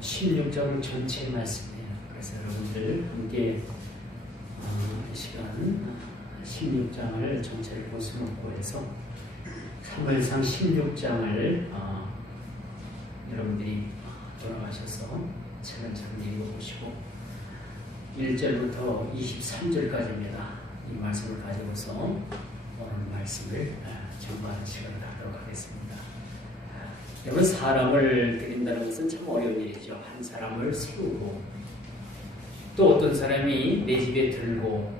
16장 전체 말씀이에요. 그래서 여러분들 함께 이 시간 16장을 전체를 보수놓고 해서 사무엘상 16장을 여러분들이 돌아가셔서 차근차근 읽어보시고 1절부터 23절까지입니다. 이 말씀을 가지고서 오늘 말씀을 정리하는 시간을 갖도록 하겠습니다. 여러분, 사람을 드린다는 것은 참 어려운 일이죠. 한 사람을 세우고 또 어떤 사람이 내 집에 들고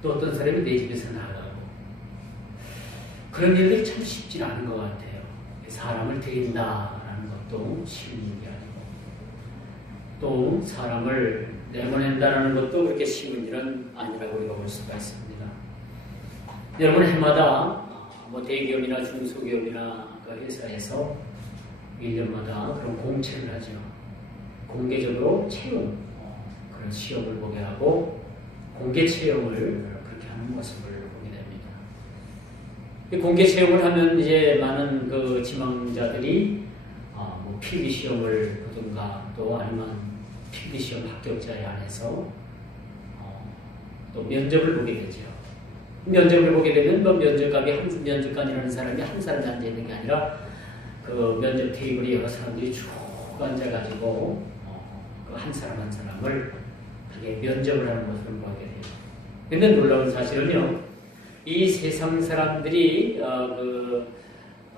또 어떤 사람이 내 집에서 나가고 그런 일들이 참 쉽지 않은 것 같아요. 사람을 드린다라는 것도 쉬운 일이 아니고 또 사람을 내보낸다는 것도 그렇게 쉬운 일은 아니라고 우리가 볼 수가 있습니다. 여러분, 해마다 대기업이나 중소기업이나 그 회사에서 1년마다 그런 공채를 하죠. 공개적으로 채용, 그런 시험을 보게 하고 공개 채용을 그렇게 하는 모습을 보게 됩니다. 이 공개 채용을 하면 이제 많은 그 지망자들이 필기 시험을 보든가 또 아니면 필기 시험 합격자에 안에서 또 면접을 보게 되죠. 면접을 보게 되면 면접관이라는 사람이 한 사람이 앉아 있는 게 아니라 그 면접 테이블에 여러 사람들이 쭉 앉아가지고 그 한 사람 한 사람을 그게 면접을 하는 모습을 보게 돼요. 근데 놀라운 사실은요, 이 세상 사람들이 그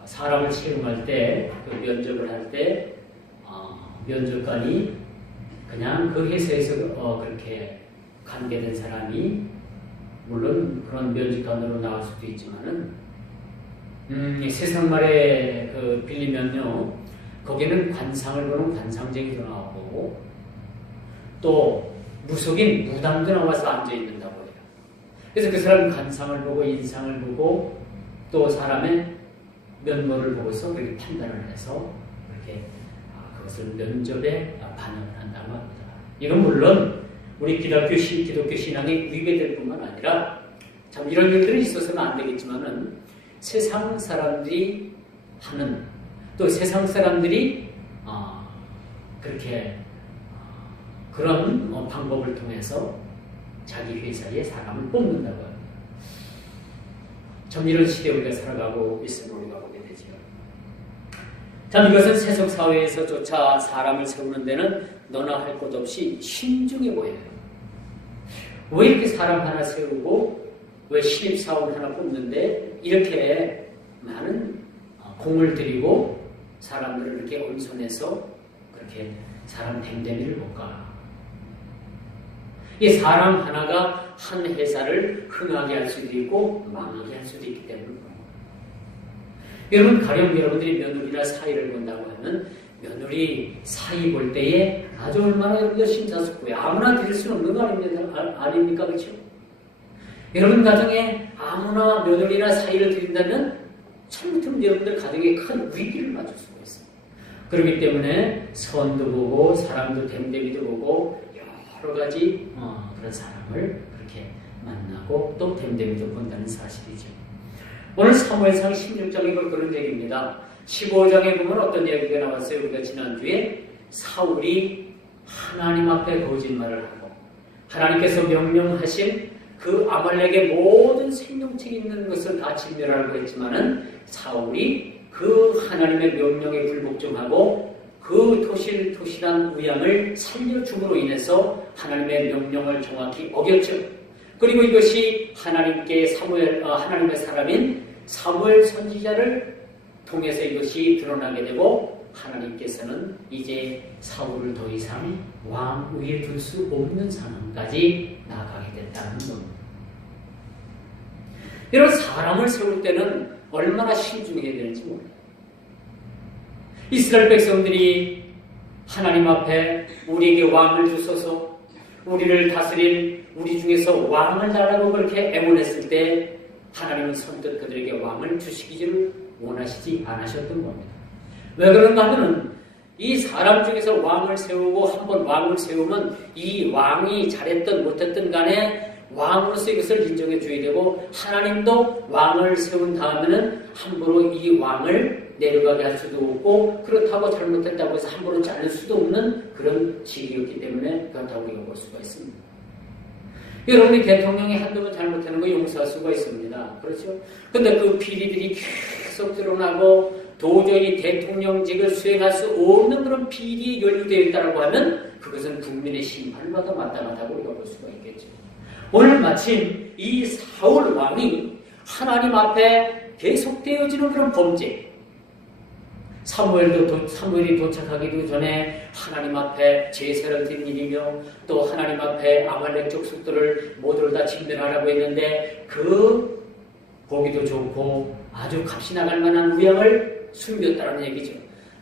사람을 채용할 때, 그 면접을 할 때 면접관이 그냥 그 회사에서 그렇게 관계된 사람이 물론 그런 면접관으로 나올 수도 있지만은 세상 말에 그 빌리면요, 거기는 관상을 보는 관상쟁이도 나오고 또 무속인 무당도 나와서 앉아 있는다고 해요. 그래서 그 사람 관상을 보고 인상을 보고 또 사람의 면모를 보고서 그렇게 판단을 해서 그렇게 그것을 면접에 반영을 한다고 합니다. 이건 물론 우리 기독교 신앙에 위배될 뿐만 아니라 참 이런 일들이 있어서는 안 되겠지만은 세상 사람들이 하는 또 세상 사람들이 그렇게 그런 방법을 통해서 자기 회사에 사람을 뽑는다고 합니다. 참 이런 시대에 우리가 살아가고 있음을 우리가 보게 되죠. 참 이것은 세속 사회에서조차 사람을 세우는 데는 너나 할 것 없이 신중해 보여요. 왜 이렇게 사람 하나 세우고 왜 신입사원 하나 뽑는데 이렇게 많은 공을 들이고 사람들을 이렇게 온선해서 그렇게 사람 댐댐이를 볼까? 이 사람 하나가 한 회사를 흥하게 할 수도 있고 망하게 할 수도 있기 때문에 여러분, 가령 여러분들이 며느리나 사위를 본다고 하면 며느리 사위 볼 때에 아주 얼마나 여러분들 심사숙고해. 아무나 드릴 수는 없는 거 아닙니까? 그렇죠? 여러분 가정에 아무나 며느리나 사위를 드린다면 잘못하면 여러분들 가정에 큰 위기를 맞을 수가 있어요. 그렇기 때문에 선도 보고 사람도 댐댐이도 보고 여러 가지 그런 사람을 그렇게 만나고 또 댐댐이도 본다는 사실이죠. 오늘 사무엘상 16장에 볼 그런 얘기입니다. 15장에 보면 어떤 이야기가 나왔어요? 우리가 지난주에 사울이 하나님 앞에 거짓말을 하고 하나님께서 명령하신 그 아말렉의 모든 생명체 있는 것을 다 진멸하라고 했지만은 사울이 그 하나님의 명령에 불복종하고 그 토실토실한 우양을 살려줌으로 인해서 하나님의 명령을 정확히 어겼죠. 그리고 이것이 하나님의 사람인 사무엘 선지자를 통해서 이것이 드러나게 되고 하나님께서는 이제 사울을 더 이상 왕 위에 둘 수 없는 상황까지 나아가게 됐다는 겁니다. 이런 사람을 세울 때는 얼마나 신중해야 되는지 몰라요. 이스라엘 백성들이 하나님 앞에 우리에게 왕을 주소서, 우리를 다스릴 우리 중에서 왕을 달라고 그렇게 애원했을 때 하나님은 선뜻 그들에게 왕을 주시기를 원하시지 않으셨던 겁니다. 왜 그런가 하면은 이 사람 중에서 왕을 세우고 한번 왕을 세우면 이 왕이 잘했든 못했든 간에 왕으로서 이것을 인정해 줘야 되고 하나님도 왕을 세운 다음에는 함부로 이 왕을 내려가게 할 수도 없고 그렇다고 잘못했다고 해서 함부로 자를 수도 없는 그런 직위였기 때문에 그렇다고 우리가 볼 수가 있습니다. 여러분이 대통령이 한두 번 잘못하는 거 용서할 수가 있습니다. 그렇죠? 근데 그 비리들이 계속 드러나고 도저히 대통령직을 수행할 수 없는 그런 비리에 연루되어 있다고 하면 그것은 국민의 심판과도 마땅하다고 우리가 볼 수가 있겠죠. 오늘 마침 이 사울 왕이 하나님 앞에 계속되어지는 그런 범죄, 사무엘이 도착하기도 전에 하나님 앞에 제사를 드린 일이며 또 하나님 앞에 아말렉 족속들을 모두를 다 진멸하라고 했는데 그 보기도 좋고 아주 값이 나갈 만한 우양을 숨겼다는 얘기죠.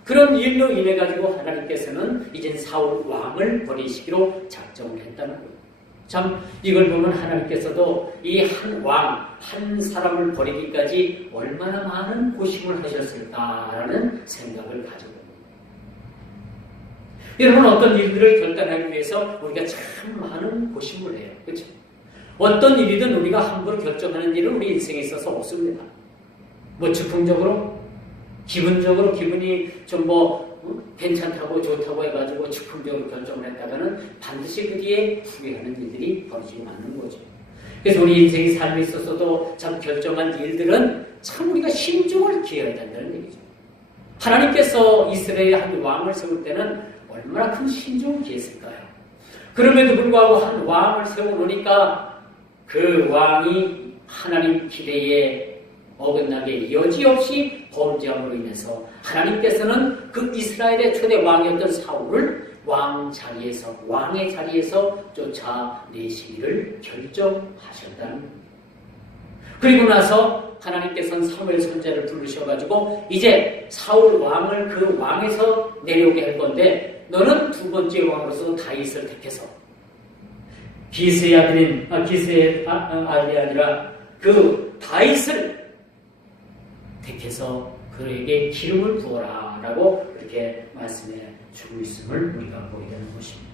그런 일로 인해 가지고 하나님께서는 이젠 사울 왕을 버리시기로 작정을 했다는 거예요. 참 이걸 보면 하나님께서도 이 한 왕, 한 사람을 버리기까지 얼마나 많은 고심을 하셨을까라는 생각을 가지고 있습니다. 여러분 어떤 일들을 결단하기 위해서 우리가 참 많은 고심을 해요. 그렇죠? 어떤 일이든 우리가 함부로 결정하는 일은 우리 인생에 있어서 없습니다. 뭐 즉흥적으로, 기분적으로 기분이 좀 괜찮다고 좋다고 해가지고 즉흥적으로 결정을 했다가는 반드시 그 뒤에 후회하는 일들이 벌어지고 마는 거죠. 그래서 우리 인생의 삶에 있어서도 참 결정한 일들은 참 우리가 신중을 기해야 된다는 얘기죠. 하나님께서 이스라엘의 한 왕을 세울 때는 얼마나 큰 신중을 기했을까요? 그럼에도 불구하고 한 왕을 세워놓으니까 그 왕이 하나님 기대에 어긋나게 여지없이 범죄함으로 인해서 하나님께서는 그 이스라엘의 초대 왕이었던 사울을 왕의 자리에서 쫓아내시기를 결정하셨다는 겁니다. 그리고 나서 하나님께서는 사무엘 선지자를 부르셔가지고 이제 사울 왕을 그 왕에서 내려오게 할 건데 너는 두 번째 왕으로서 다윗을 택해서 기스의 아들이 아니라 그 다윗을 택해서 그에게 기름을 부어라 라고 그렇게 말씀해 주고 있음을 우리가 보게 되는 것입니다.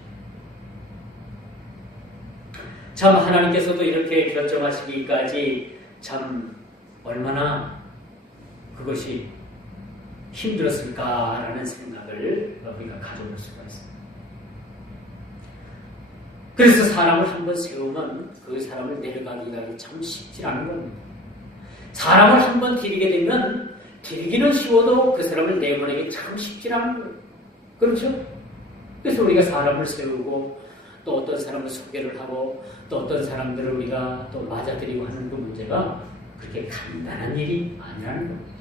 참 하나님께서도 이렇게 결정하시기까지 참 얼마나 그것이 힘들었을까라는 생각을 우리가 가져볼 수가 있습니다. 그래서 사람을 한번 세우면 그 사람을 내려가기가 참 쉽지 않은 겁니다. 사람을 한번 들이게 되면 들기는 쉬워도 그 사람을 내보내기 참 쉽지 않은 거예요. 그렇죠? 그래서 우리가 사람을 세우고 또 어떤 사람을 소개를 하고 또 어떤 사람들을 우리가 또 맞아들이고 하는 그 문제가 그렇게 간단한 일이 아니라는 겁니다.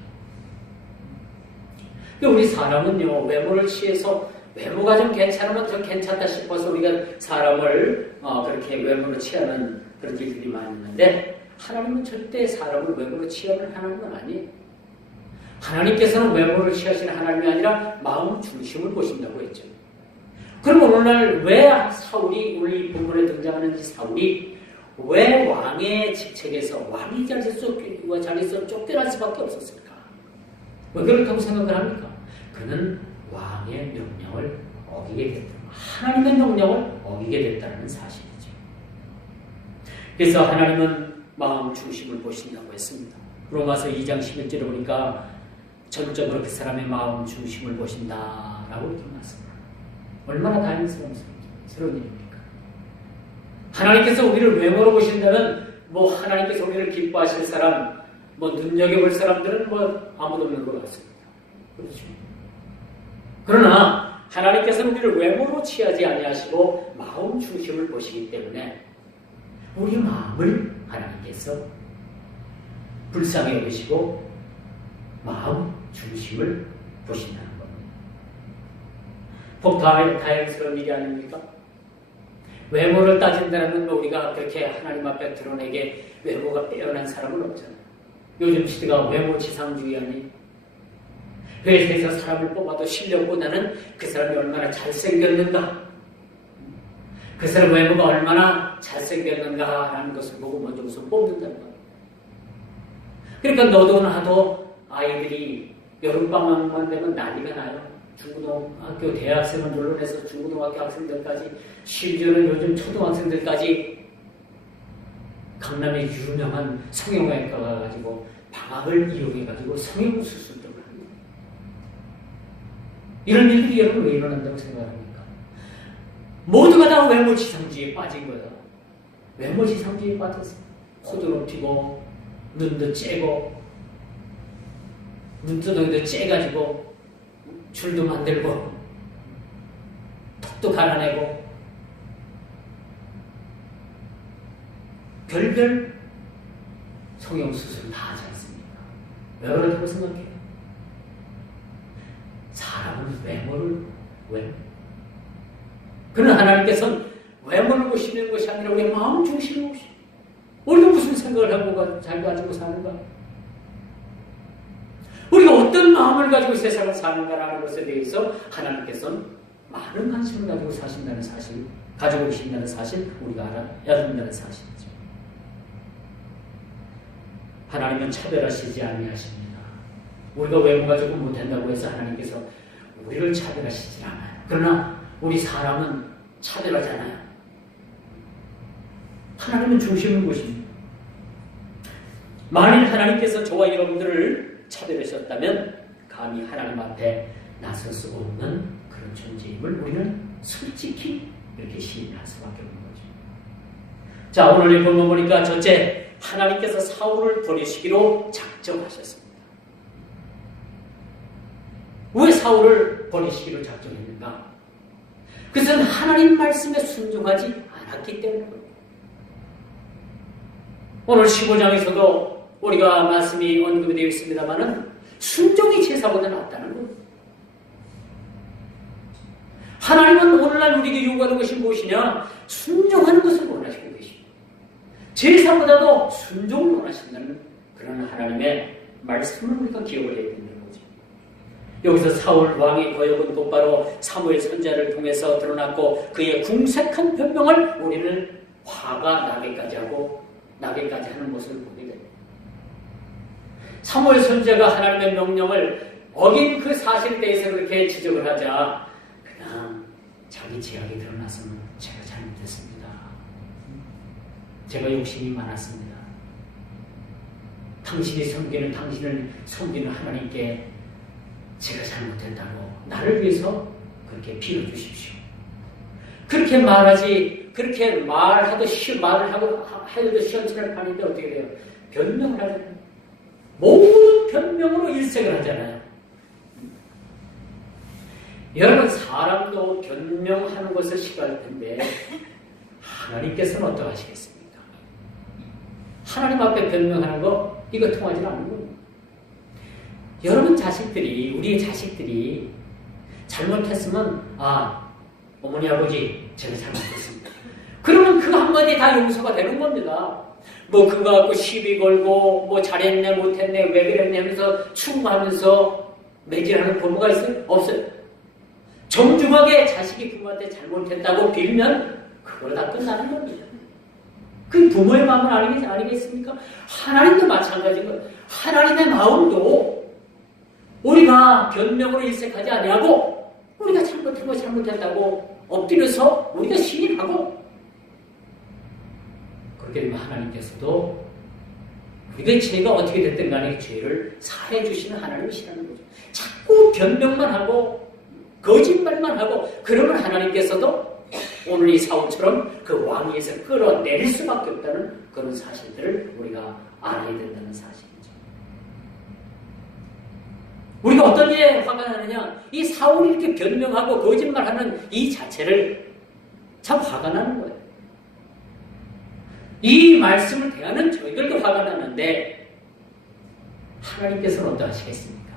우리 사람은요, 외모를 취해서 외모가 좀 괜찮으면 더 괜찮다 싶어서 우리가 사람을 그렇게 외모로 취하는 그런 일들이 많이 있는데 하나님은 절대 사람을 외모로 취하는 하나님은 아니에요. 하나님께서는 외모를 취하시는 하나님이 아니라 마음 중심을 보신다고 했죠. 그럼 오늘날 왜 사울이 우리 본문에 등장하는 이 사울이 왜 왕의 직책에서 왕의 자리에서 쫓겨날 수밖에 없었을까? 왜 그렇다고 생각을 합니까? 그는 왕의 명령을 어기게 됐다. 하나님의 명령을 어기게 됐다는 사실이죠. 그래서 하나님은 마음 중심을 보신다고 했습니다. 로마서 2장 11절에 보니까 전적으로 그 사람의 마음 중심을 보신다라고 이렇게 말씀합니다. 얼마나 다행스러운 일입니까? 하나님께서 우리를 외모로 보신다면 하나님께서 우리를 기뻐하실 사람, 눈여겨볼 사람들은 아무도 없는 것 같습니다. 그렇죠? 그러나 하나님께서는 우리를 외모로 취하지 아니하시고 마음 중심을 보시기 때문에 우리 마음을 하나님께서 불쌍히 여기시고 마음 중심을 보신다는 겁니다. 다행스러운 일이 아닙니까? 외모를 따진다는 건 우리가 그렇게 하나님 앞에 드러내게 외모가 빼어난 사람은 없잖아요. 요즘 시대가 외모지상주의 아니? 회사에서 사람을 뽑아도 실력보다는 그 사람이 얼마나 잘생겼는가, 그 사람 외모가 얼마나 잘생겼는가라는 것을 보고 먼저 우선 뽑는다는 거예요. 그러니까 너도 나도 아이들이 여름방학만 되면 난리가 나요. 중고등학교 대학생을 물론해서 중고등학교 학생들까지, 심지어는 요즘 초등학생들까지 강남의 유명한 성형외과가 가지고 방학을 이용해가지고 성형 수술들을 합니다. 이런 일들이 여러분 왜 일어난다고 생각합니까? 모두가 다 외모지상주의에 빠진 거야. 외모지상주의에 빠졌어. 코도 높이고 눈도 째고 눈두덩이도 째가지고 줄도 만들고 턱도 갈아내고 별별 성형수술 다 하지 않습니까? 왜 그렇다고 생각해요? 사람은 외모를 그러나 하나님께서는 외모를 보시는 것이 아니라 우리의 마음 중심을 보시는 우리가 무슨 생각을 하고 잘 가지고 사는가? 우리가 어떤 마음을 가지고 세상을 사는가라는 것에 대해서 하나님께서는 많은 관심을 가지고 사신다는 사실, 가지고 계신다는 사실, 우리가 알아야 된다는 사실이죠. 하나님은 차별하시지 아니하십니다. 우리가 외모가 조금 못한다고 해서 하나님께서 우리를 차별하시지 않아요. 그러나 우리 사람은 차별하잖아요. 하나님은 중심을 보십니다. 만일 하나님께서 저와 여러분들을 차별하셨다면 감히 하나님 앞에 나설 수 없는 그런 존재임을 우리는 솔직히 이렇게 시인할 수밖에 없는 거죠. 자, 오늘 본문 보니까 첫째, 하나님께서 사울을 버리시기로 작정하셨습니다. 왜 사울을 버리시기로 작정했는가? 그것은 하나님 말씀에 순종하지 않았기 때문입니다. 오늘 15장에서도 우리가 말씀이 언급이 되어 있습니다만은 순종이 제사보다 낫다는 겁니다. 하나님은 오늘날 우리에게 요구하는 것이 무엇이냐? 순종하는 것을 원하시고 계십니다. 제사보다도 순종을 원하신다는 그런 하나님의 말씀을 우리가 기억을 해야 된다는 거죠. 여기서 사울 왕의 거역은 곧바로 사무엘 선지자를 통해서 드러났고 그의 궁색한 변명을 우리는 화가 나게까지 하는 것을 보게 됩니다. 사무엘 선지자가 하나님의 명령을 어긴 그 사실에 대해서 그렇게 지적을 하자 그냥 자기 죄악이 드러났으면 제가 잘못했습니다. 제가 욕심이 많았습니다. 당신을 섬기는 하나님께 제가 잘못했다고 나를 위해서 그렇게 빌어주십시오. 그렇게 말을 해도 시원찮을 판인데 어떻게 돼요? 변명을 하잖아요. 모든 변명으로 일색을 하잖아요. 여러분, 사람도 변명하는 것을 싫어할 텐데 하나님께서는 어떠하시겠습니까? 하나님 앞에 변명하는 거 이거 통하지 않는 거예요. 여러분 우리의 자식들이 잘못했으면 어머니 아버지 제가 잘못했습니다. 그러면 그 한마디 다 용서가 되는 겁니다. 그거 갖고 시비 걸고 잘했네 못했네 왜 그랬네 하면서 추궁하면서 매질하는 부모가 있어요? 없어요. 정중하게 자식이 부모한테 잘못했다고 빌면 그걸 다 끝나는 겁니다. 그게 부모의 마음은 아니겠습니까? 하나님도 마찬가지인 거예요. 하나님의 마음도 우리가 변명으로 일색하지 아니하고 우리가 잘못했다고 엎드려서 우리가 시인하고 그렇게 되면 하나님께서도 우리가 죄가 어떻게 됐든 간에 죄를 사해 주시는 하나님이시라는 거죠. 자꾸 변명만 하고 거짓말만 하고 그러면 하나님께서도 오늘 이 사울처럼 그 왕위에서 끌어내릴 수밖에 없다는 그런 사실들을 우리가 알아야 된다는 사실이죠. 우리가 어떤 일에 화가 나느냐? 이 사울이 이렇게 변명하고 거짓말하는 이 자체를 참 화가 나는 거예요. 이 말씀을 대하는 저희들도 화가 나는데 하나님께서는 어떠하시겠습니까?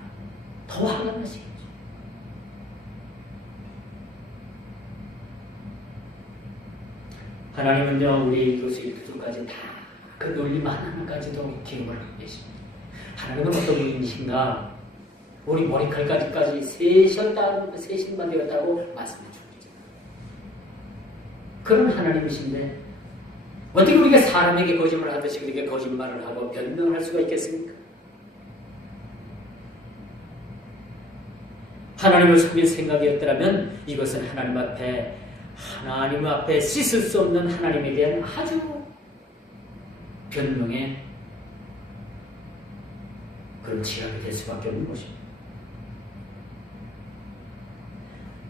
더 화가 나시겠죠. 하나님은요, 우리 교수님들까지 다 그 논리만 하나까지도 기억을 하고 계십니다. 하나님은 어떤 분이신가? 우리 머리칼까지까지 세신만 되었다고 말씀해 주고 있잖아요. 그런 하나님이신데 어떻게 우리가 사람에게 거짓말을 하듯이 그렇게 거짓말을 하고 변명을 할 수가 있겠습니까? 하나님을 섬길 생각이었더라면 이것은 하나님 앞에 씻을 수 없는 하나님에 대한 아주 변명의 그런 지각이 될 수밖에 없는 것입니다.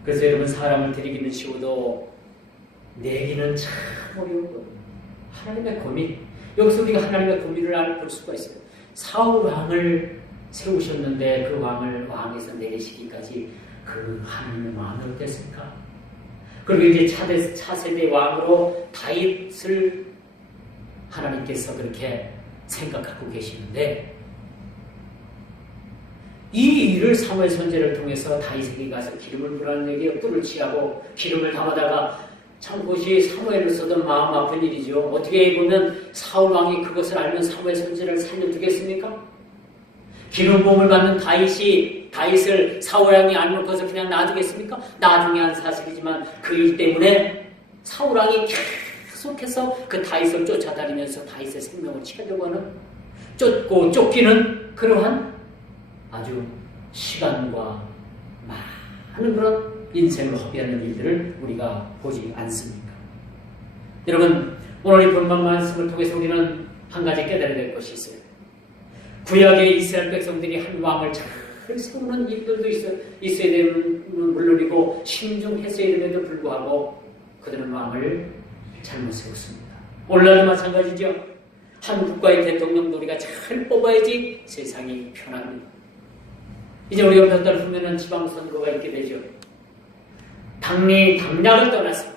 그래서 여러분 사람을 드리기는 쉬워도 내기는 참 어려워. 하나님의 고민. 여기서 우리가 하나님의 고민을 볼 수가 있어요. 사울 왕을 세우셨는데 그 왕을 왕에서 내리시기까지 그 하나님의 마음이 어땠을까? 그리고 이제 차세대 왕으로 다윗을 하나님께서 그렇게 생각하고 계시는데 이 일을 사무엘 선지자를 통해서 다윗에게 가서 기름을 부라는 얘기 뿔을 취하고 기름을 담아다가 참 그것이 사무엘로서도 마음 아픈 일이죠. 어떻게 보면 사울 왕이 그것을 알면 사무엘 선지자를 살려두겠습니까? 기름 부음을 받는 다윗을 사울 왕이 안 놓고서 그냥 놔두겠습니까? 나중에 한 사실이지만 그 일 때문에 사울 왕이 계속해서 그 다윗을 쫓아다니면서 다윗의 생명을 취하려고 하는 쫓고 쫓기는 그러한 아주 시간과 많은 그런 인생을 허비하는 일들을 우리가 보지 않습니까? 여러분, 오늘 이 본문 말씀을 통해서 우리는 한 가지 깨달아야 될 것이 있어요. 구약의 이스라엘 백성들이 한 왕을 잘 세우는 일들도 있어야 되는 물론이고 신중했어야 됨에도 불구하고 그들은 왕을 잘못 세웠습니다. 오늘날도 마찬가지죠. 한 국가의 대통령도 우리가 잘 뽑아야지 세상이 편합니다. 이제 우리가 몇 달 후면은 지방선거가 있게 되죠. 당락을 떠나서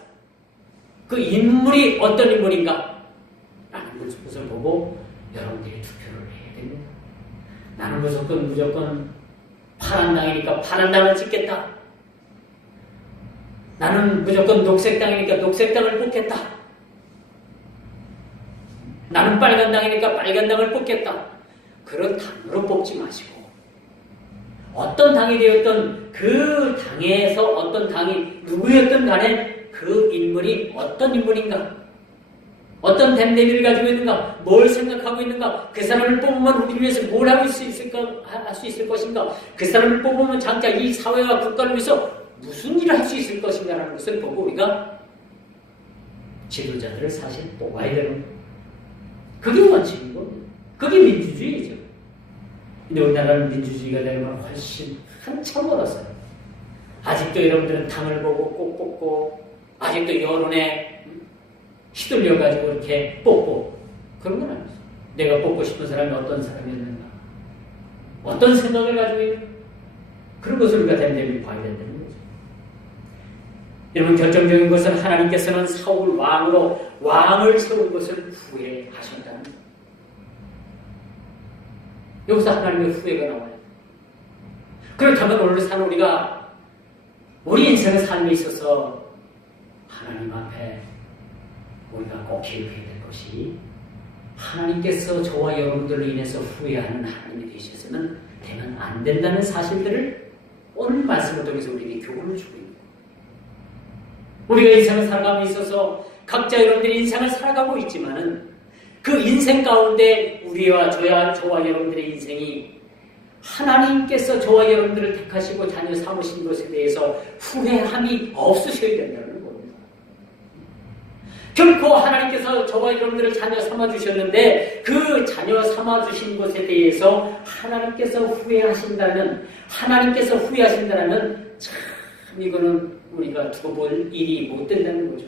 그 인물이 어떤 인물인가 라는 것을 보고 여러분들이 투표를 해야 됩니다. 나는 무조건 파란 당이니까 파란 당을 찍겠다. 나는 무조건 녹색 당이니까 녹색 당을 뽑겠다. 나는 빨간 당이니까 빨간 당을 뽑겠다. 그런 당으로 뽑지 마시고 어떤 당이 되었던 그 당에서 어떤 당이 누구였던 간에 그 인물이 어떤 인물인가, 어떤 됨됨이를 가지고 있는가, 뭘 생각하고 있는가, 그 사람을 뽑으면 우리 위해서 뭘 할 수 있을 것인가, 그 사람을 뽑으면 장차 이 사회와 국가를 위해서 무슨 일을 할 수 있을 것인가라는 것을 보고 우리가 지도자들을 사실 뽑아야 되는 거예요. 그게 원칙이고 그게 민주주의죠. 근데 우리나라는 민주주의가 되면 훨씬 한참 멀었어요. 아직도 여러분들은 당을 보고 꼭 뽑고 아직도 여론에 휘둘려가지고 이렇게 뽑고 그런 건 아니죠. 내가 뽑고 싶은 사람이 어떤 사람이었는가, 어떤 생각을 가지고 있는가, 그런 것을 우리가 됨됨이 봐야 된다는 거죠. 여러분, 결정적인 것은 하나님께서는 사울 왕으로 왕을 세운 것을 후회하셨다는 거예요. 여기서 하나님의 후회가 나와요. 그렇다면 오늘 산 우리가 우리 인생의 삶에 있어서 하나님 앞에 우리가 꼭 기억해야 될 것이 하나님께서 저와 여러분들로 인해서 후회하는 하나님이 되셔서는 되면 안 된다는 사실들을 오늘 말씀을 통해서 우리에게 교훈을 주고 있습니다. 우리가 인생을 살아감에 있어서 각자 여러분들이 인생을 살아가고 있지만은 그 인생 가운데 우리와 저와 여러분들의 인생이 하나님께서 저와 여러분들을 택하시고 자녀 삼으신 것에 대해서 후회함이 없으셔야 된다는 겁니다. 결코 하나님께서 저와 여러분들을 자녀 삼아주셨는데 그 자녀 삼아주신 것에 대해서 하나님께서 후회하신다는 참 이거는 우리가 두고 볼 일이 못 된다는 거죠.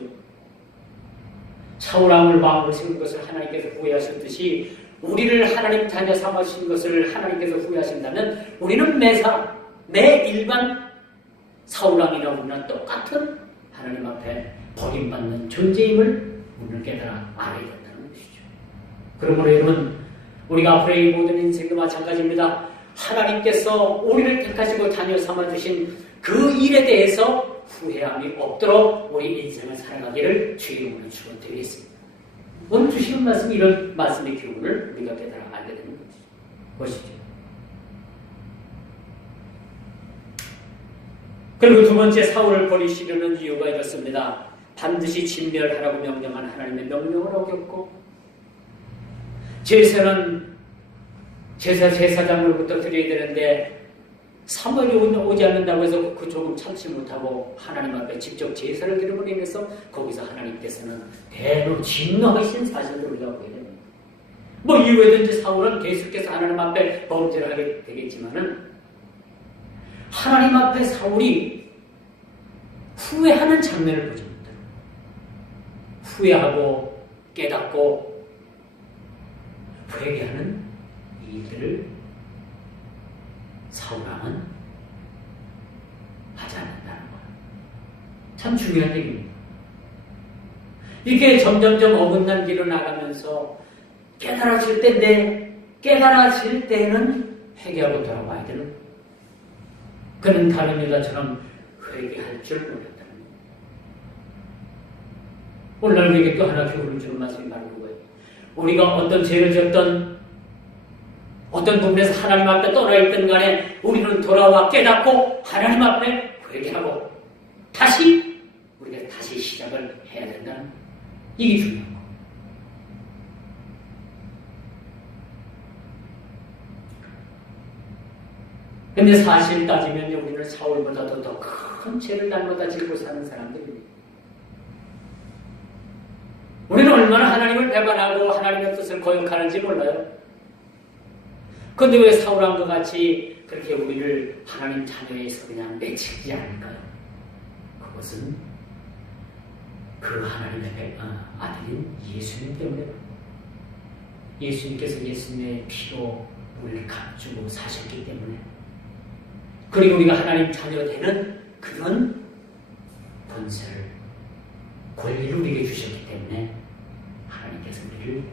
사울 왕을 왕으로 세운 것을 하나님께서 후회하셨듯이 우리를 하나님 자녀 삼으신 것을 하나님께서 후회하신다면 우리는 매 일반 사울 왕이나 우리나 똑같은 하나님 앞에 버림받는 존재임을 우리는 깨달아 알아야 된다는 것이죠. 그러므로 여러분, 우리가 앞으로의 모든 인생도 마찬가지입니다. 하나님께서 우리를 택하시고 자녀 삼아주신 그 일에 대해서 후회함이 없도록 우리 인생을 살아가기를 주의 이름으로 축원드리겠습니다. 오늘 주시는 말씀, 이런 말씀의 교훈을 우리가 깨달아 알게 되는 것이죠. 그리고 두 번째, 사울을 버리시려는 이유가 이렇습니다. 반드시 진멸하라고 명령한 하나님의 명령을 어겼고, 제사는 제사장으로부터 드려야 되는데 사무엘이 오지 않는다고 해서 그 조금 참지 못하고 하나님 앞에 직접 제사를 드림으로 인해서 거기서 하나님께서는 대로 진노하신 사실을 우리가 보게 됩니다. 뭐 이후에든지 사울은 계속해서 하나님 앞에 범죄를 하게 되겠지만은 하나님 앞에 사울이 후회하는 장면을 보지 못해요. 후회하고 깨닫고 회개하는 일들을 사울왕은 하지 않는다는 거예요. 참 중요한 얘기입니다. 이렇게 점점점 어긋난 길로 나가면서 깨달아질 때는 회개하고 돌아와야 되는 거예요. 그는 다른 여자처럼 회개할 줄 몰랐다는 거예요. 오늘날 우리에게 또 하나 교훈을 주는 말씀이 바로 그거예요. 우리가 어떤 죄를 지었던 어떤 부분에서 하나님 앞에 떠나 있던 간에 우리는 돌아와 깨닫고 하나님 앞에 회개하고 우리가 다시 시작을 해야 된다는 거예요. 이게 중요한 거예요. 근데 사실 따지면 우리는 사울보다도 더 큰 죄를 날마다 지고 사는 사람들입니다. 우리는 얼마나 하나님을 배반하고 하나님의 뜻을 거역하는지 몰라요. 그런데 왜 사울왕과 같이 그렇게 우리를 하나님 자녀에서 그냥 내치지 않을까요? 그것은 그 하나님의 아들인 예수님 때문에 예수님께서 예수님의 피로 우리를 감추고 사셨기 때문에 그리고 우리가 하나님 자녀 되는 그런 권세를 권리를 우리에게 주셨기 때문에 하나님께서 우리를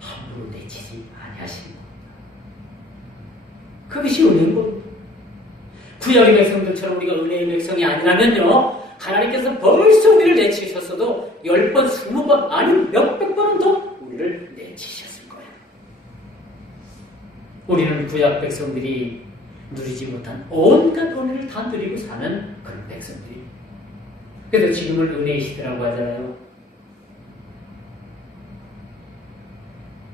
함부로 내치지 아니하시는 겁니다. 그것이 은혜인 겁니다. 구약의 백성들처럼 우리가 은혜의 백성이 아니라면요 하나님께서 벌써 우리를 내치셨어도 10번, 20번 아니면 몇백 번은 더 우리를 내치셨을 거예요. 우리는 구약 백성들이 누리지 못한 온갖 은혜를 다 누리고 사는 그런 백성들이. 그래서 지금은 은혜의 시대라고 하잖아요.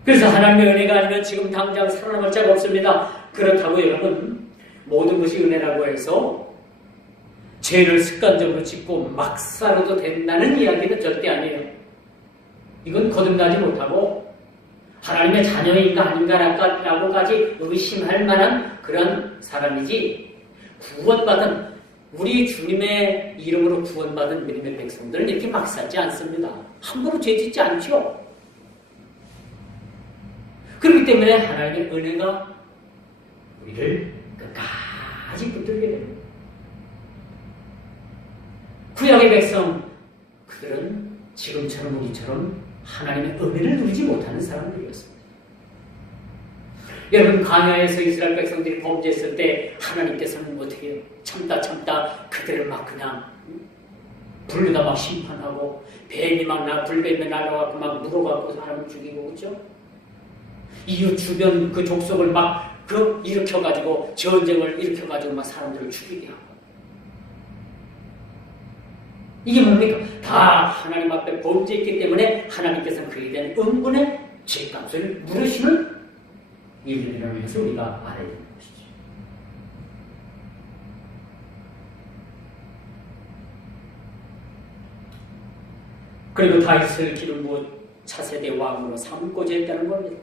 그래서 하나님의 은혜가 아니면 지금 당장 살아남을 자가 없습니다. 그렇다고 여러분 모든 것이 은혜라고 해서 죄를 습관적으로 짓고 막 살아도 된다는 이야기는 절대 아니에요. 이건 거듭나지 못하고 하나님의 자녀인가 아닌가라고까지 의심할 만한 그런 사람이지 구원받은 우리 주님의 이름으로 구원받은 믿음의 백성들은 이렇게 막 살지 않습니다. 함부로 죄 짓지 않죠. 그렇기 때문에 하나님의 은혜가 우리를 끝까지 붙들게 됩니다. 구약의 백성 그들은 지금처럼 우리처럼 하나님의 은혜를 누리지 못하는 사람들이었습니다. 여러분 광야에서 이스라엘 백성들이 범죄했을 때 하나님께서는 어떻게 해요? 참다 그들을 막 그냥 불러다 막 심판하고 뱀이 막 불뱀이 날아가고 막 물어가고 사람을 죽이고 그렇죠? 이웃 주변 그 족속을 막 일으켜가지고 전쟁을 일으켜가지고 막 사람들을 죽이게 하고 이게 뭡니까? 다 하나님 앞에 범죄했기 때문에 하나님께서는 그에 대한 응분의 죄값을 물으시는 일이라는 것을 우리가 알아야 되는 것이죠. 그리고 다윗을 기름 부어 차세대 왕으로 삼고자 했다는 겁니다.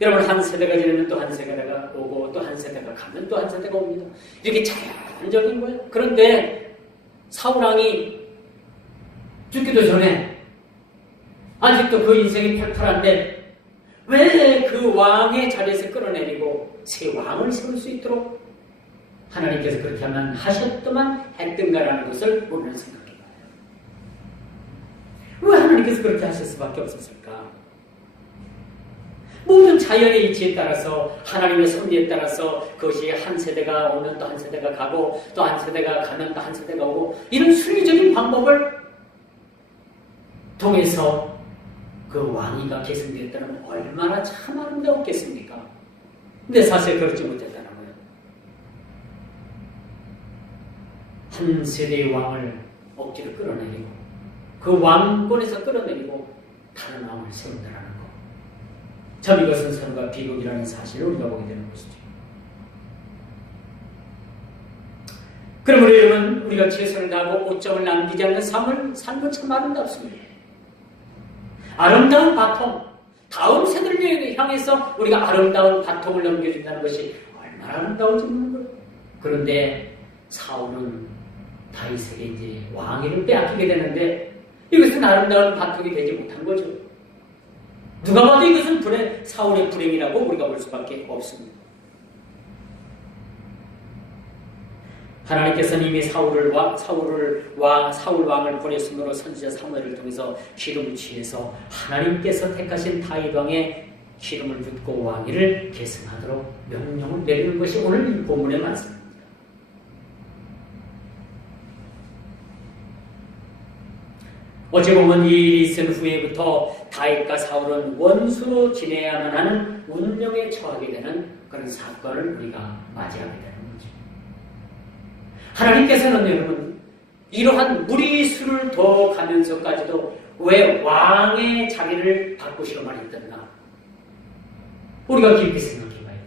여러분 한 세대가 지나면 또 한 세대가 오고 또 한 세대가 가면 또 한 세대가 옵니다. 이렇게 자연적인 거예요. 그런데 사울왕이 죽기도 전에 아직도 그 인생이 팔팔한데 왜 그 왕의 자리에서 끌어내리고 새 왕을 세울 수 있도록 하나님께서 그렇게 하면 하셨더만 했던가라는 것을 우리는 생각해봐요. 왜 하나님께서 그렇게 하실 수밖에 없었을까? 모든 자연의 이치에 따라서 하나님의 섭리에 따라서 그것이 한 세대가 오면 또 한 세대가 가고 또 한 세대가 가면 또 한 세대가 오고 이런 순리적인 방법을 통해서 그 왕위가 계승되었다면 얼마나 참 아름다웠겠습니까? 근데 사실 그렇지 못했다는 거예요. 한 세대의 왕을 억지로 끌어내리고 그 왕권에서 끌어내리고 다른 왕을 세운다는 거. 참 이것은 선과 비극이라는 사실을 우리가 보게 되는 것이죠. 그러므로 여러분 우리가 최선을 다하고 오점을 남기지 않는 삶은 참 아름답습니다. 아름다운 바통, 다음 세대를 향해서 우리가 아름다운 바통을 넘겨준다는 것이 얼마나 아름다운지 모르는 거예요. 그런데 사울은 다윗에게 이제 왕위를 빼앗기게 되는데 이것은 아름다운 바탕이 되지 못한 거죠. 누가 봐도 이것은 사울의 불행이라고 우리가 볼 수밖에 없습니다. 하나님께서는 이미 사울 왕을 보냈으므로 선지자 사무엘을 통해서 기름을 취해서 하나님께서 택하신 다윗 왕의 기름을 붓고 왕위를 계승하도록 명령을 내리는 것이 오늘 이 본문의 말씀입니다. 어찌 보면 이 일이 있은 후에부터 다윗과 사울은 원수로 지내야만 하는 운명에 처하게 되는 그런 사건을 우리가 맞이하게 되는 거죠. 하나님께서는 여러분 이러한 무리수를 더 가면서까지도 왜 왕의 자리를 바꾸시고만 했던가? 우리가 깊이 생각해봐야 돼요.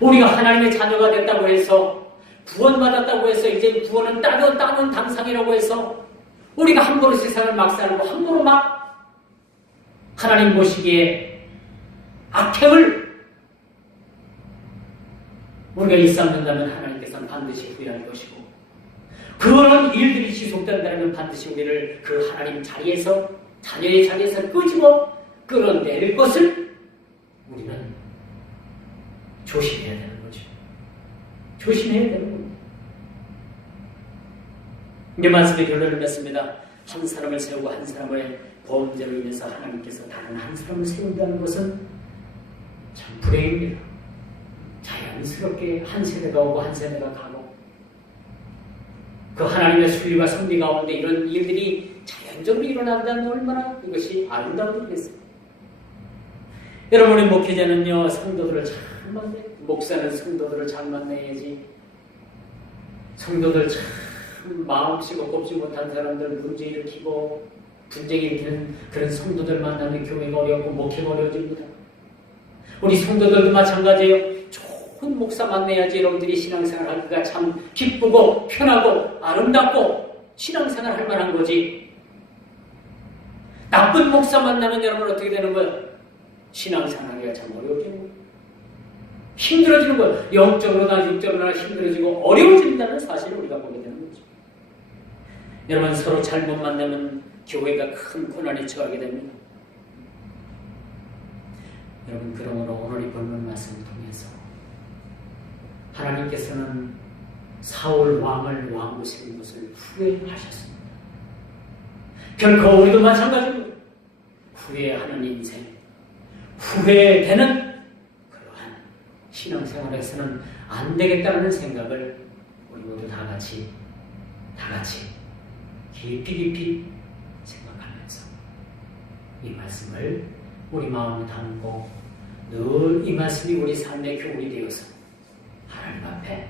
우리가 하나님의 자녀가 됐다고 해서 구원받았다고 해서 이제 구원은 따는 당상이라고 해서 우리가 함부로 세상을 막 살고 함부로 막 하나님 보시기에 악행을 우리가 일삼는다면 하나님께서는 반드시 후회할 것이고 그런 일들이 지속된다면 반드시 우리를 그 하나님 자리에서 자녀의 자리에서 끄집어 끌어내릴 것을 우리는 조심해야 되는 거죠. 조심해야 되는 겁니다. 이 말씀의 결론을 맺습니다. 한 사람을 세우고 한 사람의 범죄로 인해서 하나님께서 다른 한 사람을 세운다는 것은 참 불행입니다. 자연스럽게 한 세대가 오고 한 세대가 가고 그 하나님의 순리와 섭리 가운데 이런 일들이 자연적으로 일어난다는 얼마나 이것이 아름다운 일이겠습니까? 여러분의 목회자는요 성도들을 잘 만나야 목사는 성도들을 잘 만나야지. 성도들 참 마음씨고 곱지 못한 사람들 문제 일으키고 분쟁 일으키는 그런 성도들 만나면 교회가 어렵고 목회가 어려워집니다. 우리 성도들도 마찬가지예요. 좋은 목사 만나야지 여러분들이 신앙생활 하기가 참 기쁘고 편하고 아름답고 신앙생활 할 만한 거지. 나쁜 목사 만나면 여러분 어떻게 되는 거예요? 신앙생활 하기가 참 어려워지는 거예요. 힘들어지는 거예요. 영적으로나 육적으로나 힘들어지고 어려워진다는 사실을 우리가 보게 되는 거죠. 여러분 서로 잘못 만나면 교회가 큰 고난에 처하게 됩니다. 여러분 그러므로 오늘 이 본문 말씀을 통해서 하나님께서는 사울 왕을 왕으로 세운 것을 후회하셨습니다. 결코 우리도 마찬가지입니다. 후회하는 인생, 후회되는 그러한 신앙생활에서는 안 되겠다는 생각을 우리 모두 다 같이 깊이 생각하면서 이 말씀을 우리 마음에 담고 늘 이 말씀이 우리 삶의 교훈이 되어서 하나님 앞에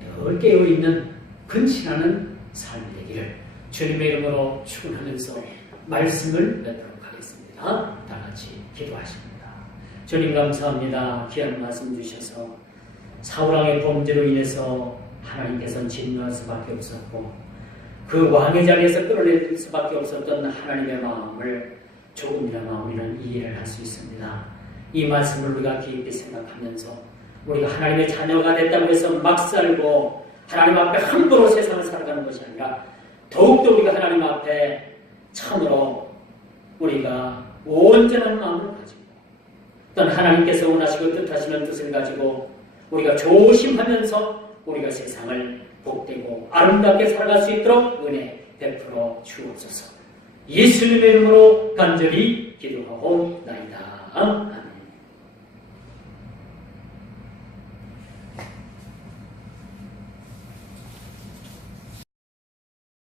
늘 깨어있는 근신하는 삶이 되기를 주님의 이름으로 축원하면서 말씀을 맺도록 하겠습니다. 다 같이 기도하십니다. 주님 감사합니다. 귀한 말씀 주셔서 사울왕의 범죄로 인해서 하나님께서는 진노할 수밖에 없었고 그 왕의 자리에서 끌어낼 수밖에 없었던 하나님의 마음을 조금이나마 우리는 이해를 할 수 있습니다. 이 말씀을 우리가 깊이 생각하면서 우리가 하나님의 자녀가 됐다고 해서 막 살고 하나님 앞에 함부로 세상을 살아가는 것이 아니라 더욱더 우리가 하나님 앞에 참으로 우리가 온전한 마음을 가지고 또한 하나님께서 원하시고 뜻하시는 뜻을 가지고 우리가 조심하면서 우리가 세상을 복되고 아름답게 살아갈 수 있도록 은혜 베풀어 주옵소서. 예수님의 이름으로 간절히 기도하옵나이다. 아멘.